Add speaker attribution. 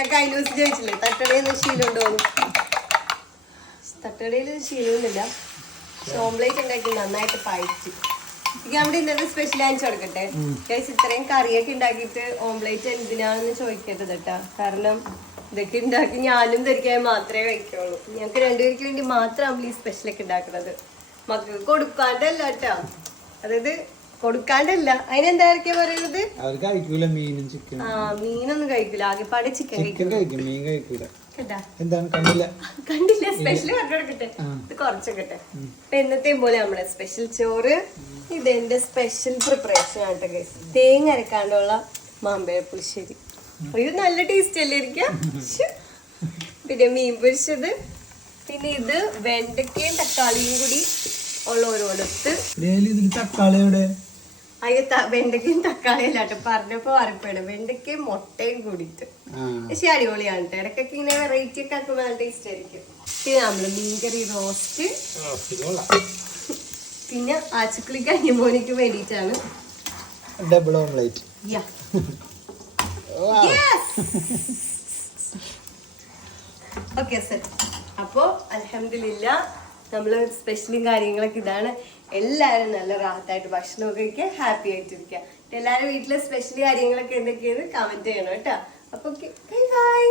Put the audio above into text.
Speaker 1: ഞാൻ കഴിഞ്ഞ ദിവസം ചോദിച്ചില്ലേ തട്ടടയിൽ നിന്ന് ശീലം ഉണ്ടോന്ന് തട്ടടയിൽ ശീലമൊന്നുമില്ല. പക്ഷെ ഓംലേറ്റ് ഉണ്ടാക്കി നന്നായിട്ട് പായിച്ചു എനിക്ക് നമ്മുടെ ഇന്നത്തെ സ്പെഷ്യൽ അയച്ചു കൊടുക്കട്ടെ? ഗൈസ് ഇത്രയും കറിയൊക്കെ ഉണ്ടാക്കിയിട്ട് ഓംലേറ്റ് എന്തിനാണെന്ന് ചോദിക്കരുത് കേട്ടാ കാരണം ഇതൊക്കെ ഉണ്ടാക്കി ഞാനും ധരിക്കാൻ മാത്രമേ കഴിക്കുള്ളൂ. ഞങ്ങൾക്ക് രണ്ടുപേർക്ക് വേണ്ടി മാത്രമാണ് ഈ സ്പെഷ്യലൊക്കെ ഉണ്ടാക്കുന്നത്. മക്കൾക്ക് കൊടുക്കാണ്ടല്ല കേട്ടാ അതായത് കൊടുക്കാണ്ടല്ല. അതിനെന്തായിരിക്കും പറയുന്നത്
Speaker 2: അവർ കഴിക്കൂല മീനും ചിക്കനും.
Speaker 1: ആ മീനൊന്നും കഴിക്കൂല. ആകെപ്പാടെ ചിക്കൻ കഴിക്കും
Speaker 2: ചിക്കൻ കഴിക്കും മീൻ കഴിക്കൂല. എന്താണ്? കണ്ടില്ല.
Speaker 1: കണ്ടില്ല. സ്പെഷ്യൽ കണ്ടെടുക്കട്ടെ ഇത് കുറച്ചൊക്കെ അപ്പൊ എന്നത്തെയും പോലെ നമ്മുടെ സ്പെഷ്യൽ ചോറ് ഇത് എന്റെ സ്പെഷ്യൽ പ്രിപ്പറേഷൻ കേട്ടോ guys. തേങ്ങ അരക്കാണ്ടുള്ള മാമ്പഴ പുളിശ്ശേരി. ഇത് നല്ല ടേസ്റ്റ് അല്ലേ ഇരിക്കാം? പിന്നെ മീൻ പൊരിച്ചത്. പിന്നെ ഇത് വെണ്ടക്കയും തക്കാളിയും കൂടി ഉള്ള ഓരോടത്ത്
Speaker 2: തക്കാളി എവിടെ?
Speaker 1: അയ്യോ വെണ്ടയ്ക്കയും തക്കാളിയും അല്ലാട്ടോ പറഞ്ഞപ്പോ അറിയപ്പെടും വെണ്ടയ്ക്കയും മുട്ടയും
Speaker 2: കൂടിട്ട്
Speaker 1: പക്ഷെ അടിപൊളിയാണ് കേട്ടോ. ഇടയ്ക്കൊക്കെ ഇങ്ങനെ വെറൈറ്റി ഒക്കെ ആക്കുമ്പോൾ നല്ല ടേസ്റ്റ് ആയിരിക്കും. പിന്നെ നമ്മൾ മീൻകറി റോസ്റ്റ് പിന്നെ ആച്ചുക്കുളി കഞ്ഞിമോനിക്ക് വേണ്ടിയിട്ടാണ്.
Speaker 2: Double omelette
Speaker 1: yeah okay sir അപ്പോ അലഹമില്ല നമ്മൾ സ്പെഷ്യലും കാര്യങ്ങളൊക്കെ ഇതാണ്. എല്ലാവരും നല്ല റാഹത്തായിട്ട് ഭക്ഷണമൊക്കെ കഴിക്കുക ഹാപ്പി ആയിട്ടിരിക്കുക എല്ലാവരും വീട്ടിലെ സ്പെഷ്യൽ കാര്യങ്ങളൊക്കെ എന്തൊക്കെയാണ് കമന്റ് ചെയ്യണം കേട്ടോ. അപ്പോൾ ബൈ ബൈ